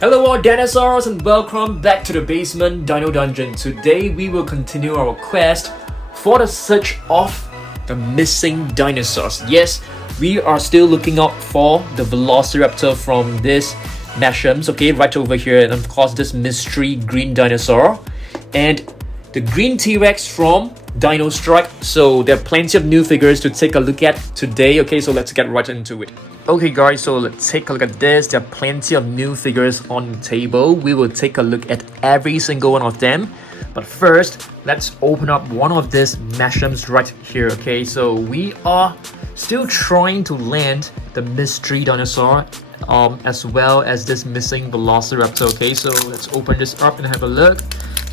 Hello all dinosaurs and welcome back to the basement Dino Dungeon. Today we will continue our quest for the search of the missing dinosaurs. Yes, we are still looking out for the Velociraptor from this Mashems, okay, right over here, and of course this mystery green dinosaur and the green T-Rex from Dino Strike. So there are plenty of new figures to take a look at today, okay, so let's get right into it. Okay guys, so let's take a look at this. There are plenty of new figures on the table. We will take a look at every single one of them. But first, let's open up one of these Mashems right here, okay? So we are still trying to land the mystery dinosaur as well as this missing Velociraptor, okay? So let's open this up and have a look.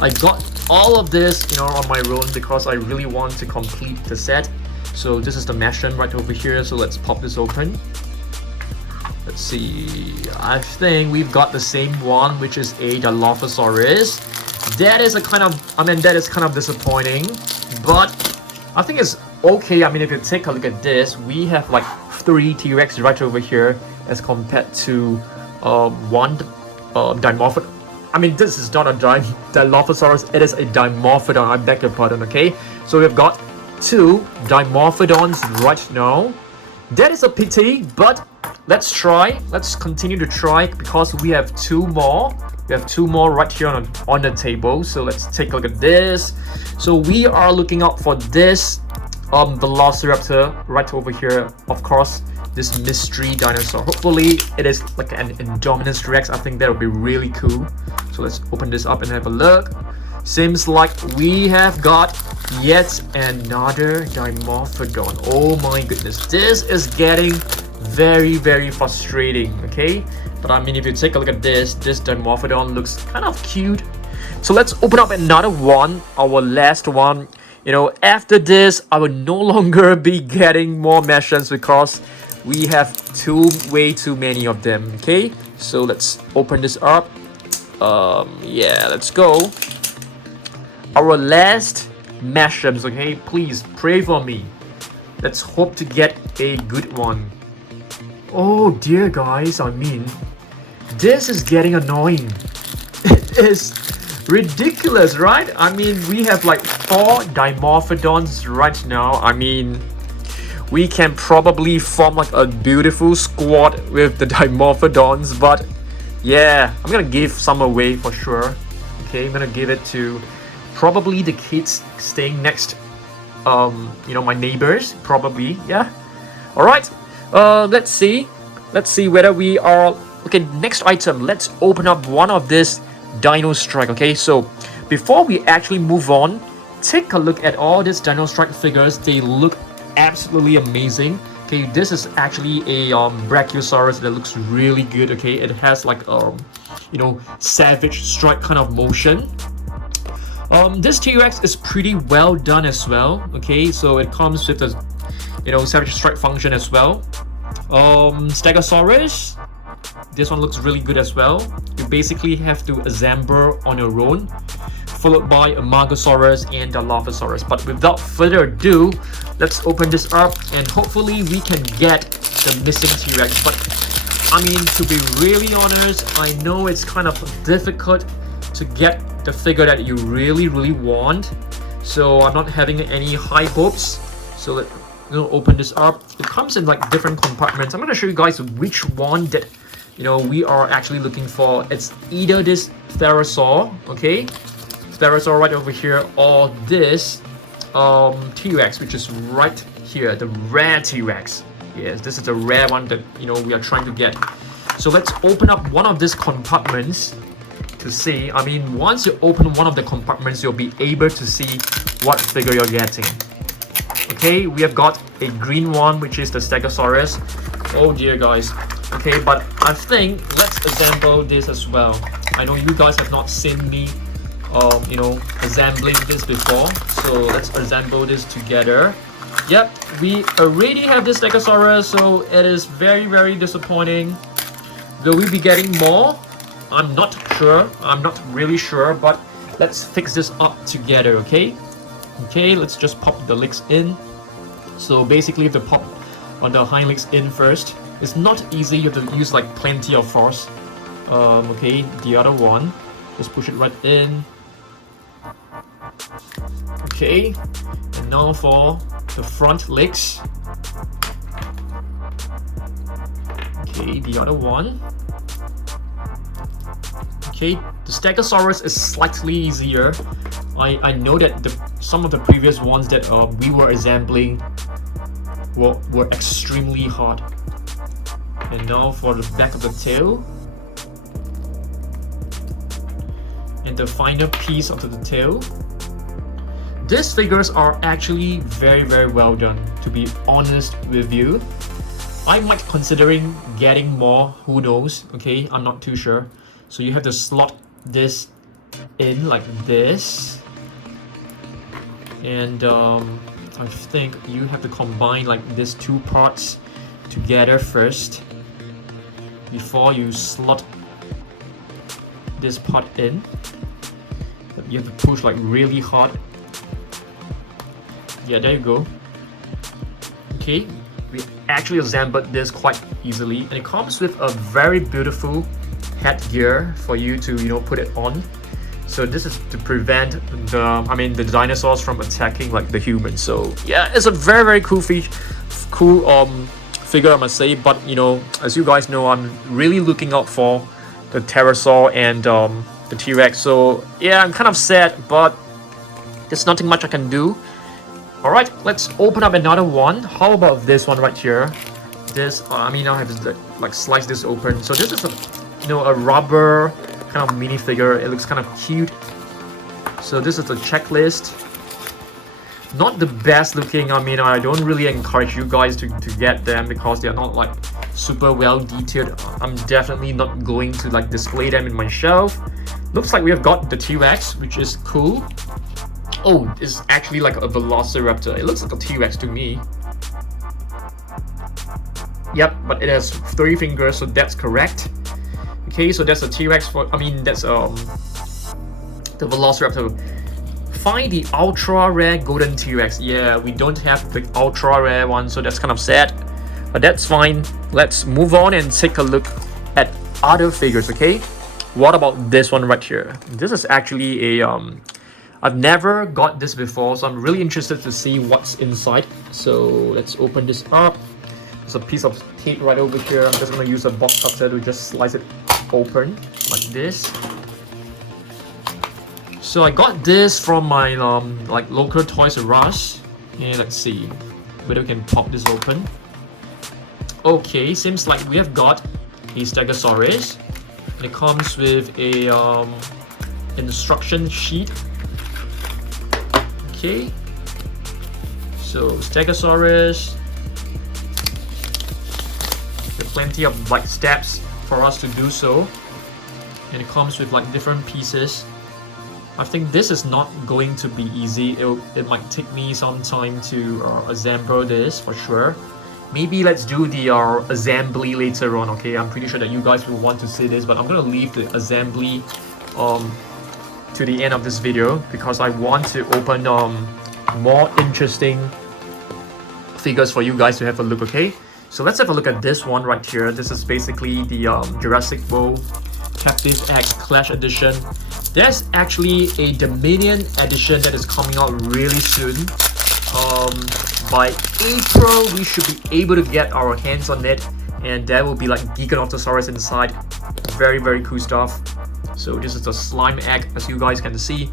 I got all of this, on my own because I really want to complete the set. So this is the Mashem right over here. So let's pop this open. Let's see, I think we've got the same one, which is a Dilophosaurus. That is that is kind of disappointing, but I think it's okay. I mean, if you take a look at this, we have like 3 T-Rex right over here as compared to one Dimorphodon. I mean, this is not a Dilophosaurus, it is a Dimorphodon, I beg your pardon, okay? So we've got 2 Dimorphodons right now. That is a pity, but let's try. Let's continue to try because we have 2 more. We have 2 more right here on the table. So let's take a look at this. So we are looking out for this Velociraptor right over here. Of course, this mystery dinosaur. Hopefully, it is like an Indominus Rex. I think that would be really cool. So let's open this up and have a look. Seems like we have got yet another Dimorphodon. Oh my goodness, this is getting very frustrating, okay? But I mean, if you take a look at this Dimorphodon looks kind of cute. So let's open up another one, our last one. After this, I will no longer be getting more Mashems because we have way too many of them, okay? So let's open this up. Yeah, let's go. Our last Mashems, okay? Please pray for me. Let's hope to get a good one. Oh dear guys, I mean, this is getting annoying. It is ridiculous, right? I mean, we have like 4 Dimorphodons right now. I mean, we can probably form like a beautiful squad with the Dimorphodons, but yeah, I'm gonna give some away for sure. Okay, I'm gonna give it to probably the kids staying next, my neighbors, probably, yeah. All right, let's see whether we are, okay, next item, let's open up one of this Dino Strike, okay? So before we actually move on, take a look at all these Dino Strike figures. They look absolutely amazing. Okay, this is actually a Brachiosaurus that looks really good, okay? It has like, savage strike kind of motion. This T-Rex is pretty well done as well, okay? So it comes with a, savage strike function as well. Stegosaurus, this one looks really good as well. You basically have to assemble on your own, followed by a Margosaurus and Dilophosaurus. But without further ado, let's open this up and hopefully we can get the missing T-Rex. But I mean, to be really honest, I know it's kind of difficult to get the figure that you really want. So I'm not having any high hopes. So let's open this up. It comes in like different compartments. I'm going to show you guys which one that we are actually looking for. It's either this Therosaur, okay, Therosaur right over here, or this T-Rex, which is right here, the rare T-Rex. Yes, this is the rare one that we are trying to get. So let's open up one of these compartments to see. I mean, once you open one of the compartments, you'll be able to see what figure you're getting. Okay, we have got a green one, which is the Stegosaurus. Oh dear guys. Okay, but I think let's assemble this as well. I know you guys have not seen me assembling this before, so let's assemble this together. Yep, we already have this Stegosaurus, so it is very disappointing. Will we be getting more? I'm not sure. I'm not really sure, but let's fix this up together, okay? Okay, let's just pop the legs in. So basically, you have to pop on the hind legs in first. It's not easy. You have to use like plenty of force. Okay, the other one. Just push it right in. Okay, and now for the front legs. Okay, the other one. Okay, the Stegosaurus is slightly easier. I know that some of the previous ones that we were assembling were extremely hard. And now for the back of the tail. And the final piece of the tail. These figures are actually very well done, to be honest with you. I might considering getting more, who knows, okay, I'm not too sure. So you have to slot this in like this. And I think you have to combine like these two parts together first before you slot this part in. You have to push like really hard. Yeah, there you go. Okay, we actually assembled this quite easily, and it comes with a very beautiful headgear for you to, you know, put it on. So this is to prevent the dinosaurs from attacking like the humans. So yeah, it's a very cool figure, I must say. But you know, as you guys know, I'm really looking out for the pterosaur and the T-Rex. So yeah, I'm kind of sad, but there's nothing much I can do. Alright, let's open up another one. How about this one right here? This, I have to like slice this open. So this is a rubber kind of minifigure. It looks kind of cute. So this is the checklist. Not the best looking. I don't really encourage you guys to get them because they're not like super well detailed. I'm definitely not going to like display them in my shelf. Looks like we have got the T-Rex, which is cool. Oh, it's actually like a Velociraptor. It looks like a T-Rex to me. Yep, but it has 3 fingers, so that's correct. Okay, so that's a T-Rex that's the Velociraptor. Find the ultra rare golden T-Rex. Yeah, we don't have the ultra rare one, so that's kind of sad. But that's fine. Let's move on and take a look at other figures, okay? What about this one right here? This is actually a I've never got this before, so I'm really interested to see what's inside. So let's open this up. There's a piece of tape right over here. I'm just gonna use a box cutter to just slice it open like this. So I got this from my like local Toys R Us. And let's see whether we can pop this open. Okay, seems like we have got a Stegosaurus. And it comes with a instruction sheet. Okay, so Stegosaurus. There are plenty of like steps for us to do so, and it comes with like different pieces. I think this is not going to be easy. It might take me some time to assemble this for sure. Maybe let's do the assembly later on. Okay, I'm pretty sure that you guys will want to see this, but I'm gonna leave the assembly to the end of this video because I want to open more interesting figures for you guys to have a look. Okay, so let's have a look at this one right here. This is basically the Jurassic World Captive X Clash Edition. There's actually a Dominion edition that is coming out really soon. By April we should be able to get our hands on it, and there will be like Giganotosaurus inside. Very cool stuff. So this is the slime egg, as you guys can see.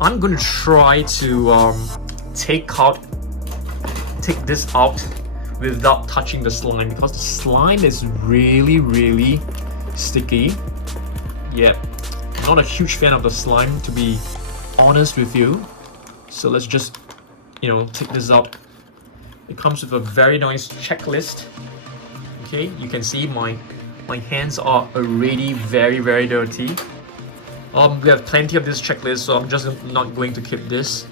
I'm gonna try to take this out without touching the slime because the slime is really sticky. Yeah, I'm not a huge fan of the slime, to be honest with you. So let's just, take this out. It comes with a very nice checklist. Okay, you can see my hands are already very dirty. We have plenty of this checklist, so I'm just not going to keep this.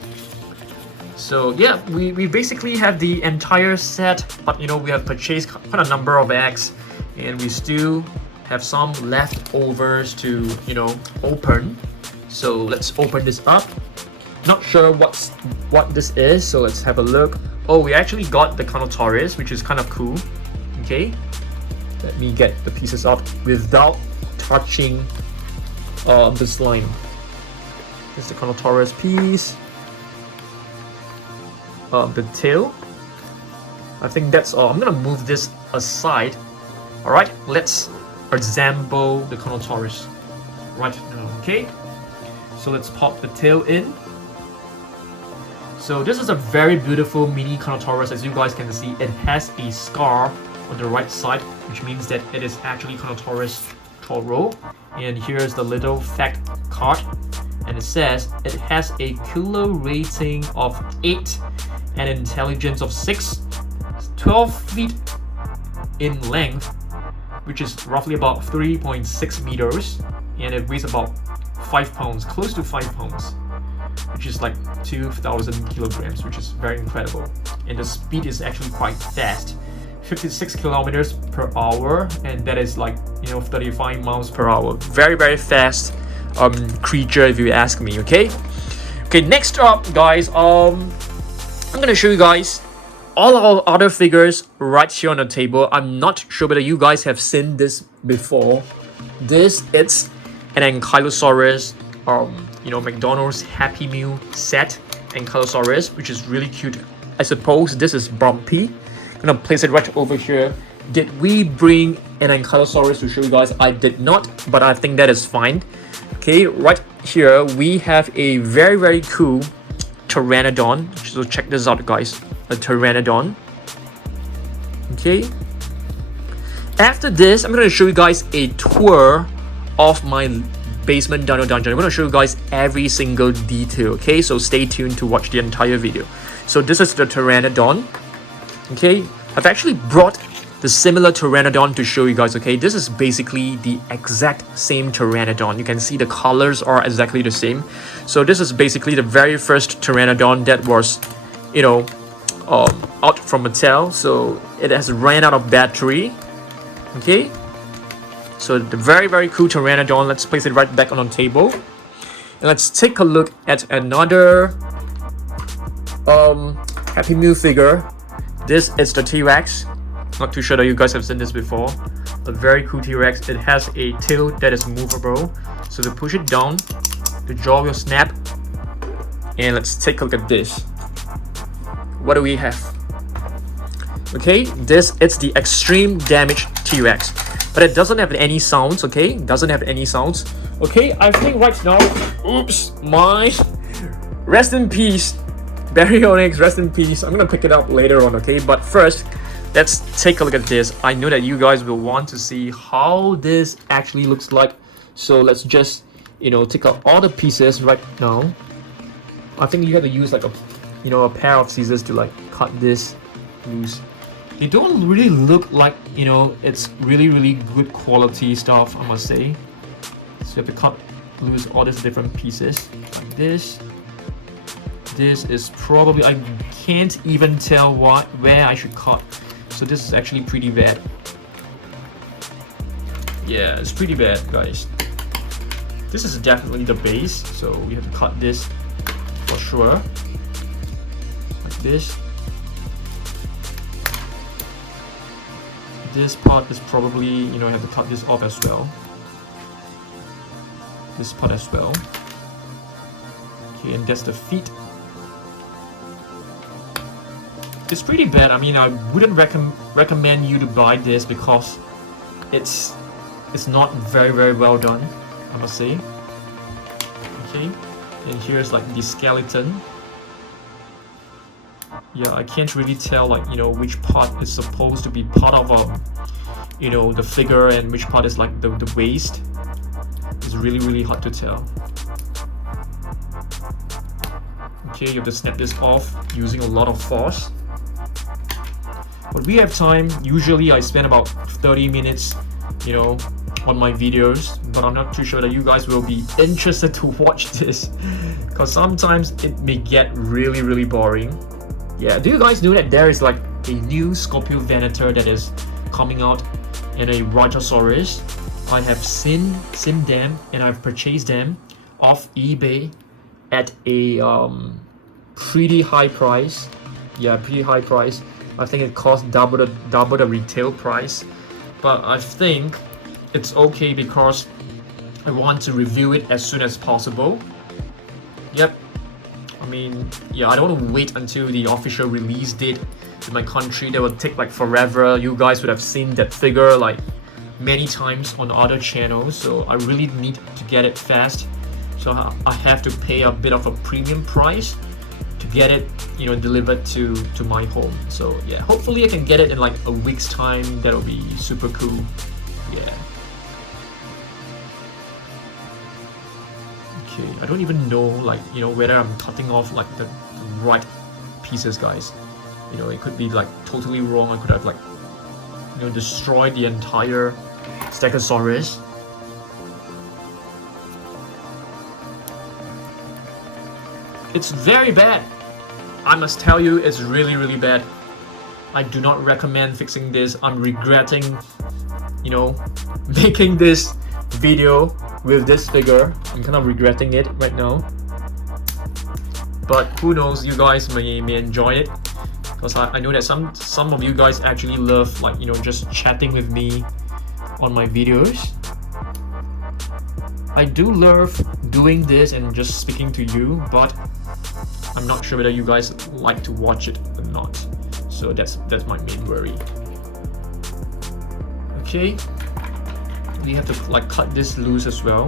So yeah, we basically have the entire set, but we have purchased quite a number of eggs, and we still have some leftovers to open. So let's open this up. Not sure what this is, so let's have a look. Oh, we actually got the Carnotaurus, which is kind of cool. Okay, let me get the pieces up without touching this line. This is the Carnotaurus piece. The tail. I think that's all. I'm gonna move this aside. Alright, let's assemble the Carnotaurus right now, okay? So let's pop the tail in. So this is a very beautiful mini Carnotaurus. As you guys can see, it has a scar on the right side, which means that it is actually Carnotaurus toro. And here's the little fact card, and it says it has a kilo rating of 8 and intelligence of 6, 12 feet in length, which is roughly about 3.6 meters, and it weighs about 5 pounds, close to 5 pounds, which is like 2,000 kilograms, which is very incredible. And the speed is actually quite fast, 56 kilometers per hour, and that is like 35 miles per hour. Very, very fast creature, if you ask me. Okay, next up, guys, I'm gonna show you guys all our other figures right here on the table. I'm not sure whether you guys have seen this before. This is an Ankylosaurus, McDonald's Happy Meal set Ankylosaurus, which is really cute. I suppose this is bumpy. I'm gonna place it right over here. Did we bring an Ankylosaurus to show you guys? I did not, but I think that is fine. Okay, right here we have a very, very cool Pteranodon. So check this out, guys. A Pteranodon. Okay. After this, I'm going to show you guys a tour of my basement dino dungeon. I'm going to show you guys every single detail. Okay, so stay tuned to watch the entire video. So this is the Pteranodon. Okay, I've actually brought the similar Pteranodon to show you guys. Okay, this is basically the exact same Pteranodon. You can see the colors are exactly the same. So this is basically the very first Pteranodon that was, out from Mattel. So it has ran out of battery. Okay, so the very, very cool Pteranodon. Let's place it right back on the table, and let's take a look at another Happy Meal figure. This is the T-Rex. Not too sure that you guys have seen this before. A very cool T-Rex. It has a tail that is movable, so to push it down, the jaw will snap. And let's take a look at this. What do we have? Okay, this is the extreme damage T-Rex, but it doesn't have any sounds. Okay, doesn't have any sounds. Okay, I think right now, rest in peace, Baryonyx, rest in peace. I'm gonna pick it up later on. Okay, but first, let's take a look at this. I know that you guys will want to see how this actually looks like, so let's just take out all the pieces right now. I think you have to use like a pair of scissors to like cut this loose. They don't really look like it's really, really good quality stuff, I must say. So you have to cut loose all these different pieces like this. This is probably, I can't even tell where I should cut. So this is actually pretty bad. Yeah, it's pretty bad, guys. This is definitely the base, so we have to cut this for sure. Like this. This part is probably, I have to cut this off as well. This part as well. Okay, and that's the feet. It's pretty bad. I mean, I wouldn't recommend you to buy this because it's not very, very well done, I must say. Okay, and here's like the skeleton. Yeah, I can't really tell like which part is supposed to be part of the figure and which part is like the waist. It's really, really hard to tell. Okay, you have to snap this off using a lot of force. But we have time. Usually I spend about 30 minutes, on my videos, but I'm not too sure that you guys will be interested to watch this because sometimes it may get really, really boring. Yeah, do you guys know that there is like a new Scorpio Venator that is coming out and a Brachiosaurus? I have seen them and I've purchased them off eBay at a pretty high price. Yeah, pretty high price. I think it costs double the retail price. But I think it's okay because I want to review it as soon as possible. Yep. I mean, yeah, I don't want to wait until the official release date in my country. That will take like forever. You guys would have seen that figure like many times on other channels, so I really need to get it fast. So I have to pay a bit of a premium price to get it, you know, delivered to my home. So yeah, hopefully I can get it in like a week's time. That'll be super cool. Yeah. Okay, I don't even know, like, you know, whether I'm cutting off like the right pieces, guys. You know, it could be like totally wrong. I could have like, you know, destroyed the entire Stegosaurus. It's very bad. I must tell you, it's really, really bad. I do not recommend fixing this. I'm regretting, you know, making this video with this figure. I'm kind of regretting it right now. But who knows, you guys may enjoy it. Because I know that some of you guys actually love, like, you know, just chatting with me on my videos. I do love doing this and just speaking to you, but I'm not sure whether you guys like to watch it or not. So that's my main worry. Okay, we have to like cut this loose as well.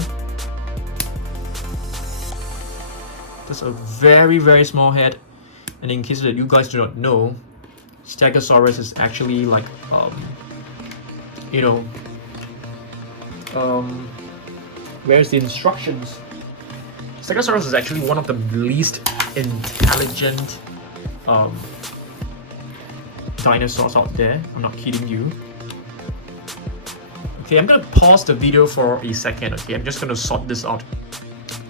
Just a very, very small head. And in case that you guys do not know, Stegosaurus is actually like you know, where's the instructions? Stegosaurus is actually one of the least intelligent dinosaurs out there. I'm not kidding you. Okay, I'm gonna pause the video for a second. Okay, I'm just gonna sort this out.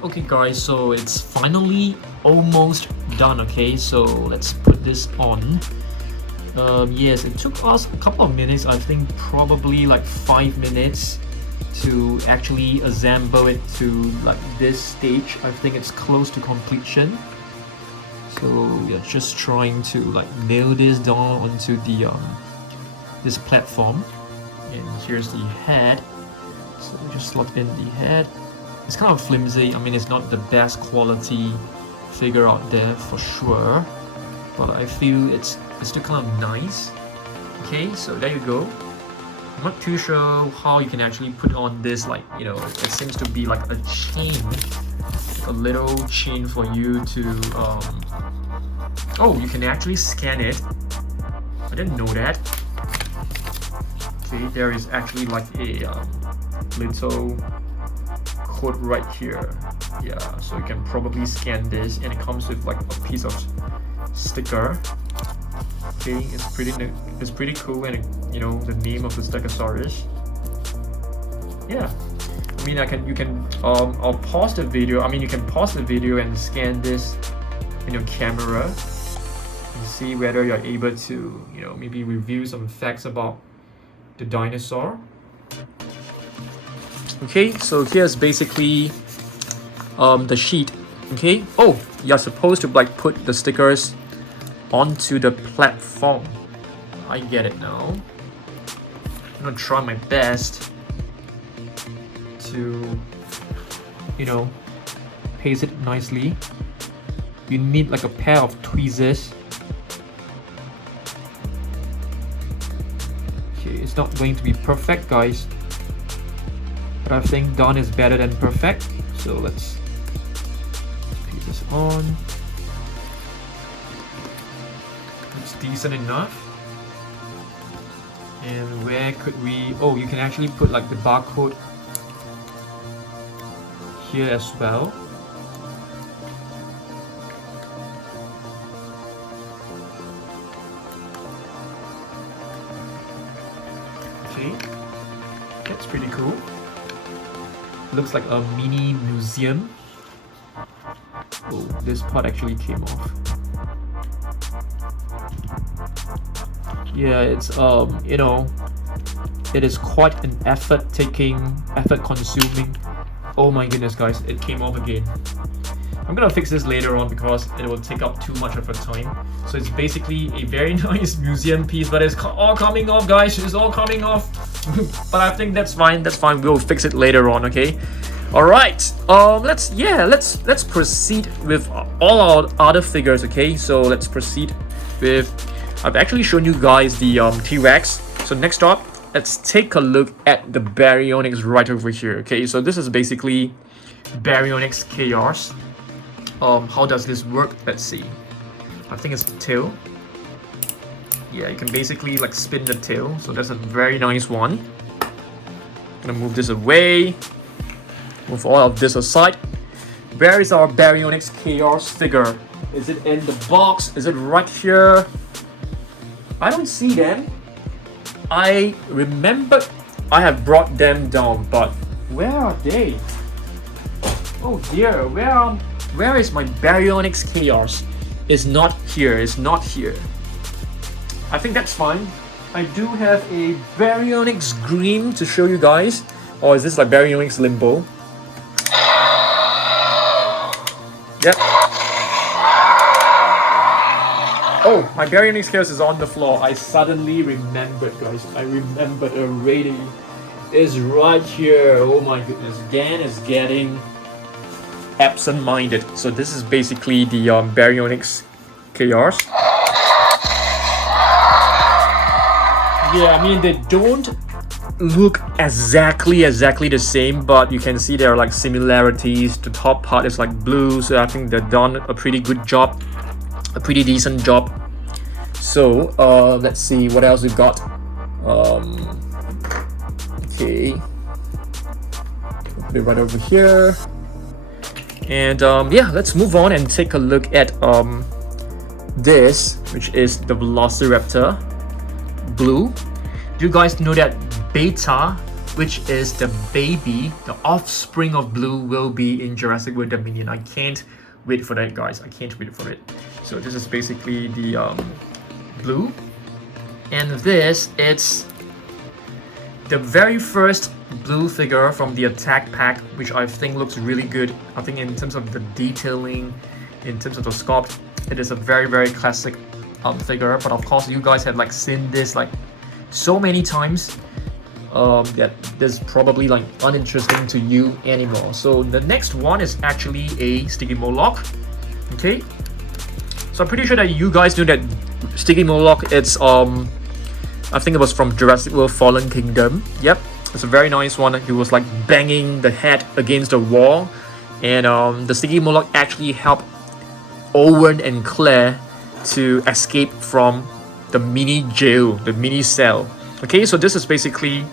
Okay guys, so it's finally almost done. Okay, so let's put this on. Yes, it took us a couple of minutes. I think probably like 5 minutes to actually assemble it to like this stage. I think it's close to completion. So we are just trying to like nail this down onto the this platform. And here's the head. So we just slot in the head. It's kind of flimsy. I mean, it's not the best quality figure out there for sure, but I feel it's still kind of nice. Okay, so there you go. I'm not too sure how you can actually put on this, like, you know, it seems to be like a chain, a little chain for you to oh, you can actually scan it. I didn't know that. Okay, there is actually like a little code right here. Yeah, so you can probably scan this, and it comes with like a piece of sticker. Okay, it's pretty cool, and you know, the name of the Stegosaurus. Yeah, I mean, I'll pause the video. I mean, you can pause the video and scan this in your camera and see whether you're able to, you know, maybe review some facts about the dinosaur. Okay, so here's basically the sheet. Okay, oh, you're supposed to like put the stickers onto the platform. I get it now. I'm gonna try my best to, you know, paste it nicely. You need like a pair of tweezers. Okay, it's not going to be perfect, guys, but I think done is better than perfect. So let's paste this on. It's decent enough. And where could we, oh, you can actually put like the barcode here as well. Okay, that's pretty cool. Looks like a mini museum. Oh, this part actually came off. Yeah, it's you know, it is quite an effort consuming. Oh my goodness, guys, it came off again. I'm gonna fix this later on because it will take up too much of a time. So it's basically a very nice museum piece, but it's all coming off, guys. It's all coming off. But I think that's fine. That's fine. We'll fix it later on. Okay. All right. Let's proceed with all our other figures. Okay. So let's proceed with. I've actually shown you guys the T-Rex. So next up, let's take a look at the Baryonyx right over here. Okay. So this is basically Baryonyx Chaos. How does this work? Let's see. I think it's tail. Yeah, you can basically like spin the tail. So that's a very nice one. Gonna move this away. Move all of this aside. Where is our Baryonyx Chaos figure? Is it in the box? Is it right here? I don't see them. I remember I have brought them down, but where are they? Oh dear, where is my Baryonyx Chaos? It's not here, it's not here. I think that's fine. I do have a Baryonyx Green to show you guys. Or is this like Baryonyx Limbo? Yep. Oh, my Baryonyx Chaos is on the floor. I suddenly remembered, guys. I remembered already. It's right here. Oh my goodness. Dan is getting absent-minded. So this is basically the Baryonyx Chaos. Yeah, I mean they don't look exactly the same, but you can see there are like similarities. The top part is like blue, so I think they've done a pretty good job, a pretty decent job. So let's see what else we've got. Okay, put it right over here. And yeah, let's move on and take a look at this, which is the Velociraptor Blue. Do you guys know that Beta, which is the baby, the offspring of Blue, will be in Jurassic World Dominion? I can't wait for that, guys. I can't wait for it. So this is basically the Blue, and this it's the very first Blue figure from the attack pack, which I think looks really good. I think in terms of the detailing, in terms of the sculpt, it is a very classic figure. But of course, you guys have like seen this like so many times that this is probably like uninteresting to you anymore. So the next one is actually a Sticky Moloch. Okay, so I'm pretty sure that you guys knew that Sticky Moloch, it's I think it was from Jurassic World Fallen Kingdom. Yep, it's a very nice one. He was like banging the head against the wall, and the Sticky Moloch actually helped Owen and Claire to escape from the mini jail, the mini cell. Okay, so this is basically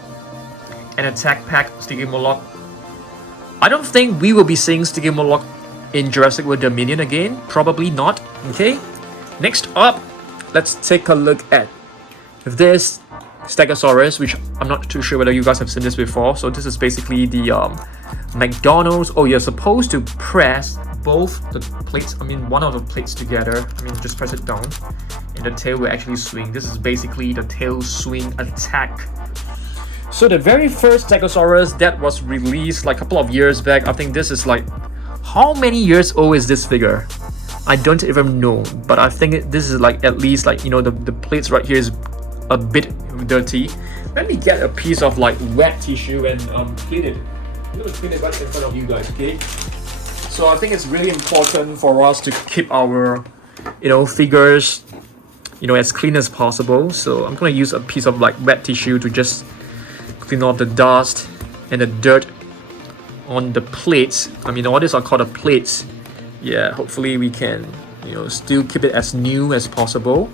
an attack pack Sticky Moloch. I don't think we will be seeing Sticky Moloch in Jurassic World Dominion again. Probably not. Okay, next up, let's take a look at this Stegosaurus, which I'm not too sure whether you guys have seen this before. So this is basically the McDonald's. Oh, you're supposed to press both the plates, I mean one of the plates together. I mean just press it down and the tail will actually swing. This is basically the tail swing attack. So the very first Stegosaurus that was released like a couple of years back, I think this is like, how many years old is this figure? I don't even know, but I think this is like at least like, you know, the plates right here is a bit dirty. Let me get a piece of like wet tissue and clean it. I'm gonna clean it right in front of you guys, okay? So I think it's really important for us to keep our, you know, figures, you know, as clean as possible. So I'm gonna use a piece of like wet tissue to just clean off the dust and the dirt on the plates. I mean, all these are called the plates. Yeah, hopefully we can, you know, still keep it as new as possible.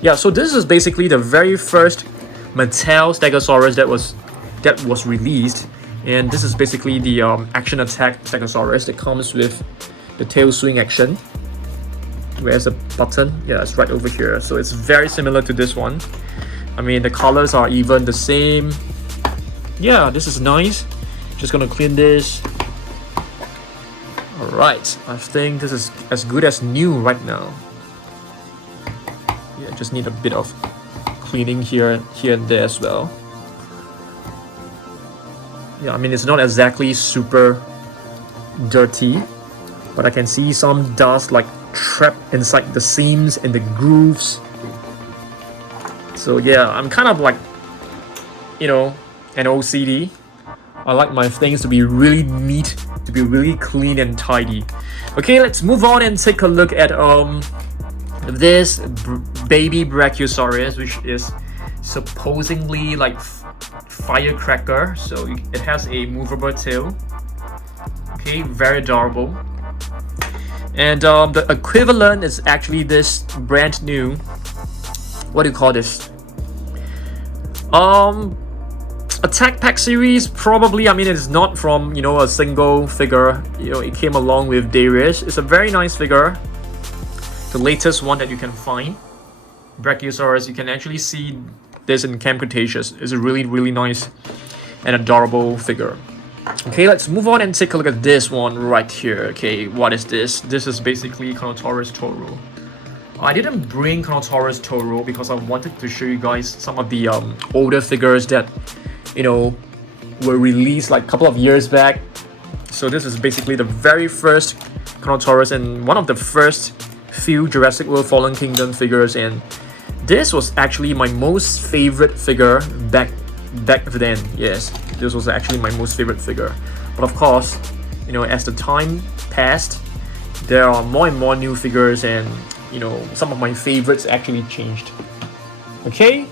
Yeah, so this is basically the very first Mattel Stegosaurus that was released, and this is basically the action attack Stegosaurus that comes with the tail swing action. Where's the button? Yeah, it's right over here. So it's very similar to this one. I mean, the colors are even the same. Yeah, this is nice. Just gonna clean this. Alright, I think this is as good as new right now. Yeah, just need a bit of cleaning here and there as well. Yeah, I mean, it's not exactly super dirty. but I can see some dust like trapped inside the seams and the grooves. So yeah, I'm kind of like, you know, an OCD. I like my things to be really neat, to be really clean and tidy. Okay, let's move on and take a look at this baby Brachiosaurus, which is supposedly like firecracker. So it has a movable tail. Okay, very adorable. And the equivalent is actually this brand new, what do you call this? Attack Pack series, probably. I mean, it's not from, you know, a single figure. You know, it came along with Darius. It's a very nice figure. The latest one that you can find. Brachiosaurus, you can actually see this in Camp Cretaceous. It's a really, really nice and adorable figure. Okay, let's move on and take a look at this one right here. Okay, what is this? This is basically Carnotaurus Toro. I didn't bring Carnotaurus Toro because I wanted to show you guys some of the older figures that, you know, were released like a couple of years back. So this is basically the very first Carnotaurus and one of the first few Jurassic World Fallen Kingdom figures, and this was actually my most favorite figure back then. Yes, this was actually my most favorite figure. But of course, you know, as the time passed, there are more and more new figures, and you know, some of my favorites actually changed. Okay,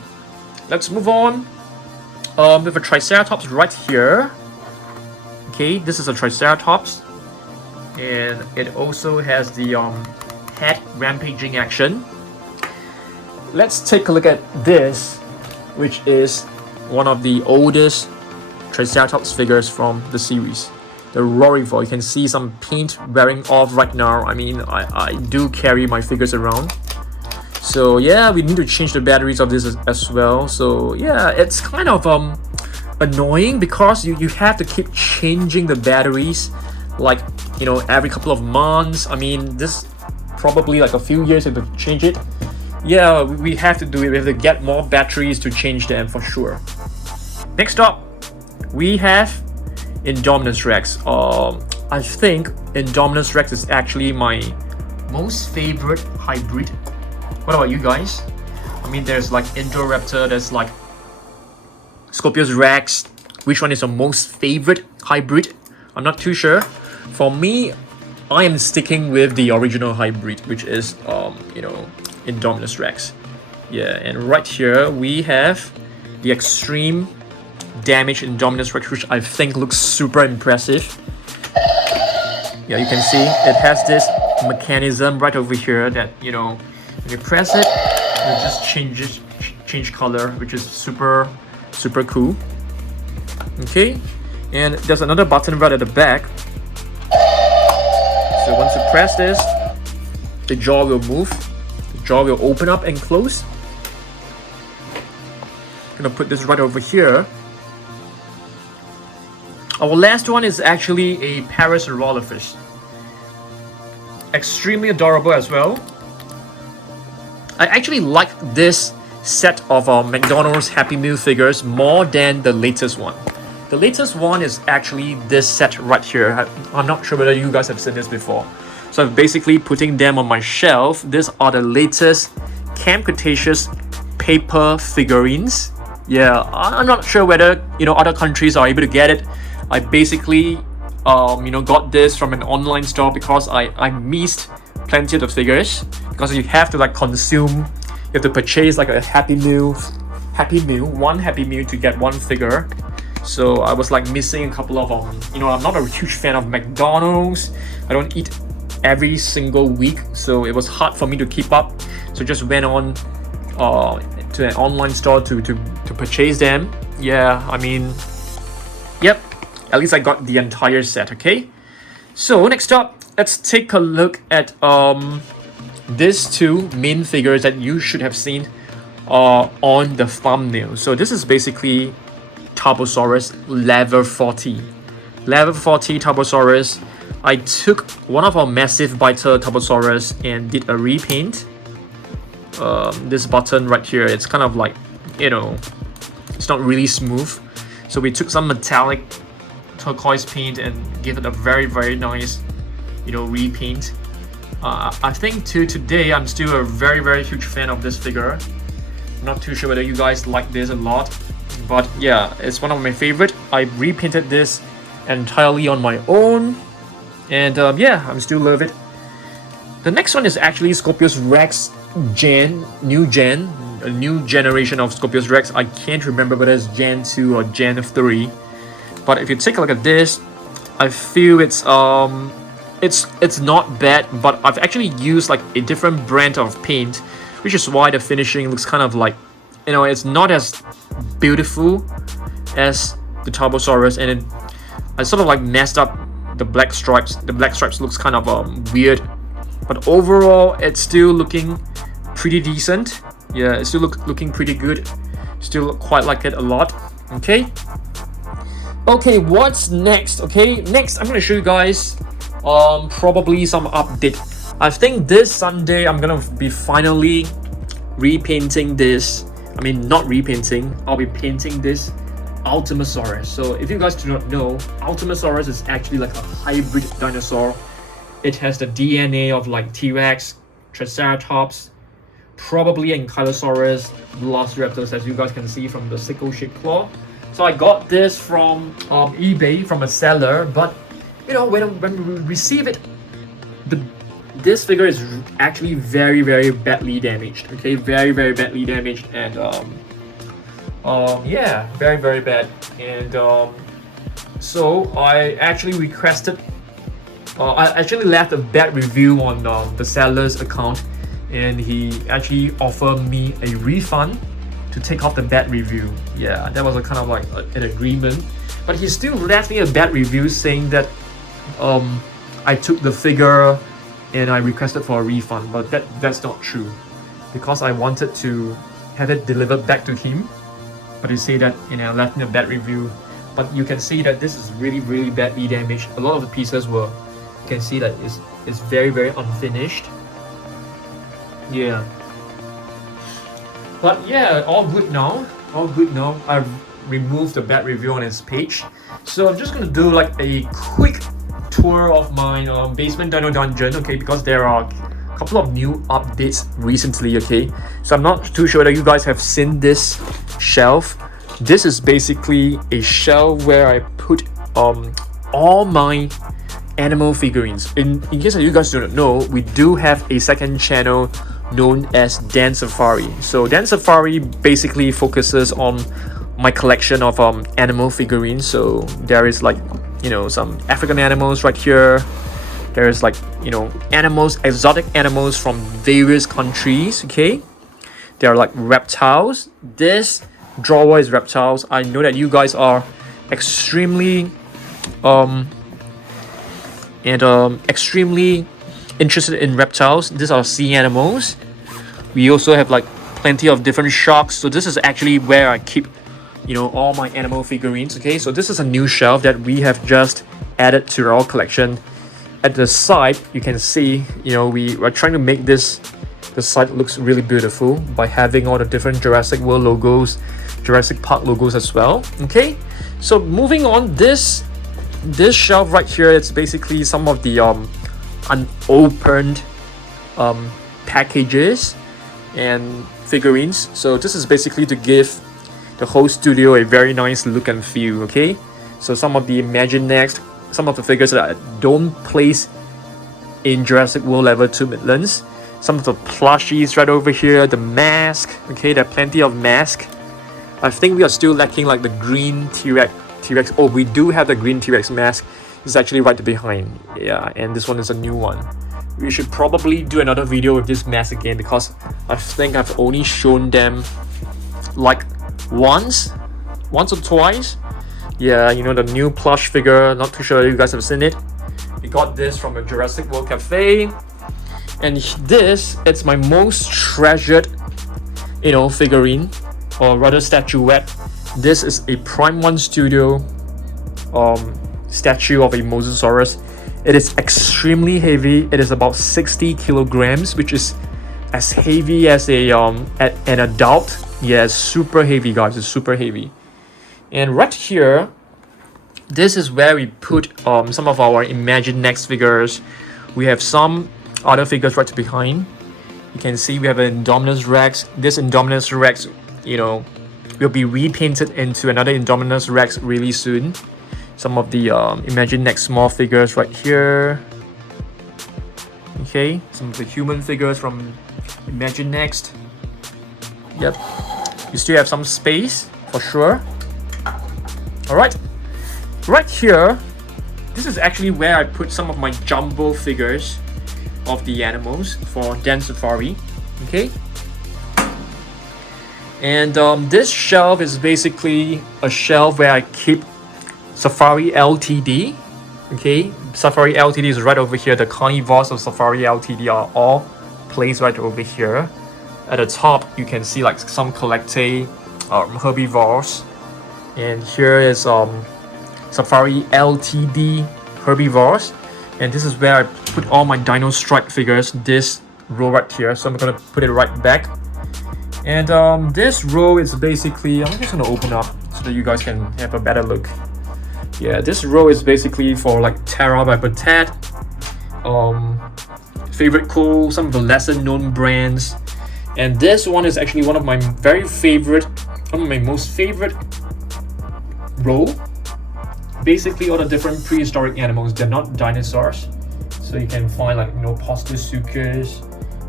let's move on. With a Triceratops right here. Okay, this is a Triceratops, and it also has the head rampaging action. Let's take a look at this, which is one of the oldest Triceratops figures from the series, the Rorivore. You can see some paint wearing off right now. I mean, I do carry my figures around. So yeah, we need to change the batteries of this as well. So yeah, it's kind of annoying because you have to keep changing the batteries, like, you know, every couple of months. I mean, this probably like a few years to change it. Yeah, we have to do it. We have to get more batteries to change them for sure. Next up, we have Indominus Rex. I think Indominus Rex is actually my most favorite hybrid. What about you guys? I mean, there's like Indoraptor, there's like Scorpios Rex. Which one is your most favorite hybrid? I'm not too sure. For me, I am sticking with the original hybrid, which is you know, Indominus Rex. Yeah, and right here we have the extreme damage Indominus Rex, which I think looks super impressive. Yeah, you can see it has this mechanism right over here that, you know, when you press it, it just change color, which is super cool. Okay, and there's another button right at the back. So once you press this, the jaw will move. The jaw will open up and close. I'm gonna put this right over here. Our last one is actually a Parasaurolophus. Extremely adorable as well. I actually like this set of McDonald's Happy Meal figures more than the latest one. The latest one is actually this set right here. I'm not sure whether you guys have seen this before. So I'm basically putting them on my shelf. These are the latest Camp Cretaceous paper figurines. Yeah, I'm not sure whether, you know, other countries are able to get it. I basically you know, got this from an online store because I missed plenty of the figures, because you have to like consume, you have to purchase like a one happy meal to get one figure. So I was like missing a couple of you know, I'm not a huge fan of McDonald's. I don't eat every single week, so it was hard for me to keep up. So just went on to an online store to purchase them. Yeah, I mean, yep, at least I got the entire set. Okay, so next up, let's take a look at these two main figures that you should have seen on the thumbnail. So this is basically Tarbosaurus level 40. Level 40 Tarbosaurus. I took one of our massive biter Tarbosaurus and did a repaint. This button right here, it's kind of like, you know, it's not really smooth. So we took some metallic turquoise paint and gave it a very, very nice repaint. I think today I'm still a very huge fan of this figure. I'm not too sure whether you guys like this a lot, but yeah, it's one of my favorite. I repainted this entirely on my own, and yeah, I still love it. The next one is actually Scorpios Rex a new generation of Scorpios Rex. I can't remember whether it's Gen 2 or Gen 3, but if you take a look at this, I feel it's not bad, but I've actually used like a different brand of paint, which is why the finishing looks kind of like, it's not as beautiful as the Tarbosaurus, and I sort of like messed up the black stripes. The black stripes looks kind of weird, but overall it's still looking pretty decent. Yeah, it's still looking pretty good. Still quite like it a lot. Okay, what's next? Okay, next I'm gonna show you guys probably some update. I think this Sunday I'm gonna be finally repainting this. I mean, not repainting, I'll be painting this Ultimasaurus. So if you guys do not know, Ultimasaurus is actually like a hybrid dinosaur. It has the DNA of like T-Rex, Triceratops, probably Ankylosaurus, Velociraptors, as you guys can see from the sickle-shaped claw. So I got this from eBay from a seller, but when we receive it, this figure is actually very badly damaged. Okay, very badly damaged, and yeah, very bad. And so I actually requested, I actually left a bad review on the seller's account, and he actually offered me a refund to take off the bad review. Yeah, that was a kind of like an agreement, but he still left me a bad review saying that I took the figure and I requested for a refund, but that's not true, because I wanted to have it delivered back to him, but he said that left me a bad review. But you can see that this is really badly damaged. A lot of the pieces you can see that it's very unfinished. Yeah, but yeah, all good now. I've removed the bad review on his page, so I'm just gonna do like a quick tour of my basement dino dungeon, okay, because there are a couple of new updates recently. Okay, so I'm not too sure whether you guys have seen this shelf. This is basically a shelf where I put all my animal figurines. In case you guys do not know, we do have a second channel known as Dan Safari. So Dan Safari basically focuses on my collection of animal figurines. So there is like some African animals right here. There's like animals, exotic animals from various countries. Okay, there are like reptiles. This drawer is reptiles. I know that you guys are extremely extremely interested in reptiles. These are sea animals. We also have like plenty of different sharks. So this is actually where I keep all my animal figurines. Okay, so this is a new shelf that we have just added to our collection. At the side, you can see we are trying to make the site looks really beautiful by having all the different Jurassic World logos, Jurassic Park logos as well. Okay, so moving on, this shelf right here, it's basically some of the unopened packages and figurines. So this is basically to give the whole studio a very nice look and feel. Okay, so some of the Imaginext, some of the figures that I don't place in Jurassic World Level 2 Midlands, some of the plushies right over here, the mask. Okay, there are plenty of masks. I think we are still lacking like the green T-Rex. Oh, we do have the green T-Rex mask. It's actually right behind. Yeah, and this one is a new one. We should probably do another video with this mask again, because I think I've only shown them like once or twice. Yeah, the new plush figure. Not too sure if you guys have seen it. We got this from a Jurassic World cafe, and it's my most treasured figurine, or rather statuette. This is a Prime 1 Studio statue of a Mosasaurus. It is extremely heavy. It is about 60 kilograms, which is as heavy as an adult. Yeah, it's super heavy, guys. It's super heavy. And right here, this is where we put some of our Imaginext figures. We have some other figures right behind. You can see we have an Indominus Rex. This Indominus Rex, you know, will be repainted into another Indominus Rex really soon. Some of the Imagine Next small figures right here. Okay, some of the human figures from Imagine Next. Yep, you still have some space for sure. Alright, right here, this is actually where I put some of my jumbo figures of the animals for Den Safari. Okay, and this shelf is basically a shelf where I keep Safari Ltd. Okay, Safari Ltd is right over here. The carnivores of Safari Ltd are all placed right over here. At the top, you can see like some collected herbivores, and here is Safari Ltd herbivores, and this is where I put all my Dino Strike figures. This row right here, so I'm gonna put it right back. And this row is basically, I'm just gonna open up so that you guys can have a better look. Yeah, this row is basically for like Terra by Patet, Favorite Cool, some of the lesser known brands. And this one is actually one of my most favorite row. Basically all the different prehistoric animals. They're not dinosaurs. So you can find like, you know, Postosuchus,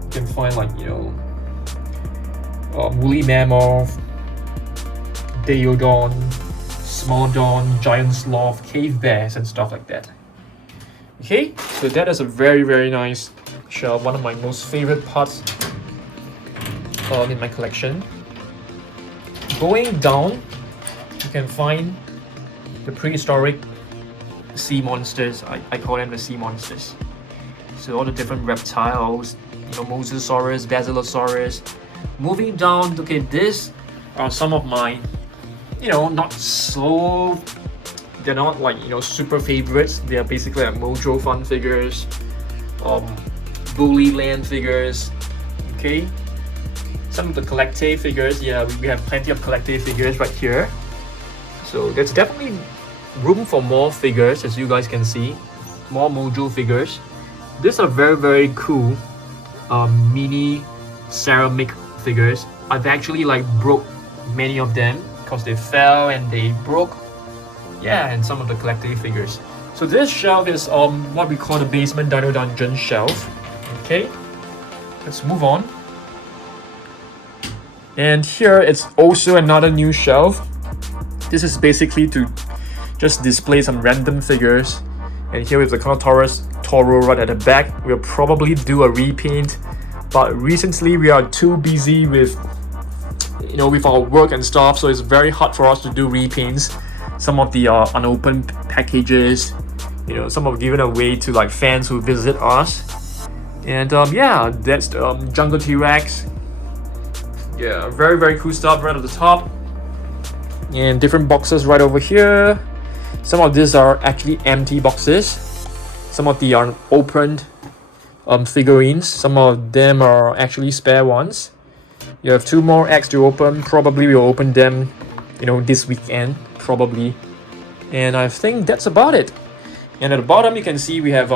you can find like, you know, woolly mammoth, Daeodon, Smallodon, giant sloth, cave bears, and stuff like that. Okay, so that is a very nice shelf, one of my most favorite parts in my collection. Going down, you can find the prehistoric sea monsters. I call them the sea monsters. So all the different reptiles, you know, Mosasaurus, Basilosaurus. Moving down, okay, these are some of my, you know, they're not like, you know, super favorites. They are basically like Mojo Fun figures, Bully Land figures. Okay, some of the collected figures. Yeah, we have plenty of collected figures right here. So there's definitely room for more figures, as you guys can see. More Mojo figures. These are very cool mini ceramic figures. I've actually like broke many of them because they fell and they broke. Yeah, and some of the collected figures. So this shelf is what we call the basement Dino Dungeon shelf. Okay, let's move on. And here it's also another new shelf. This is basically to just display some random figures. And here with the Carnotaurus Toro right at the back. We'll probably do a repaint, but recently we are too busy with, you know, with our work and stuff, so it's very hard for us to do repaints. Some of the unopened packages, you know, some of given away to like fans who visit us. And yeah, that's the Jungle T-Rex. Yeah, very cool stuff right at the top. And different boxes right over here. Some of these are actually empty boxes. Some of the unopened figurines. Some of them are actually spare ones. You have 2 more eggs to open. Probably we'll open them, you know, this weekend, probably. And I think that's about it. And at the bottom you can see we have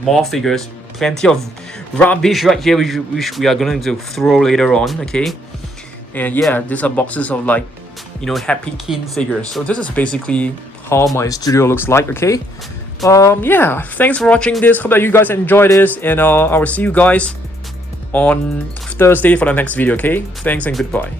more figures. Plenty of rubbish right here which we are going to throw later on. Okay. And yeah, these are boxes of like, you know, Happy Keen figures. So this is basically how my studio looks like. Okay, yeah, thanks for watching this. Hope that you guys enjoy this, and I will see you guys on Thursday for the next video. Okay, thanks and goodbye.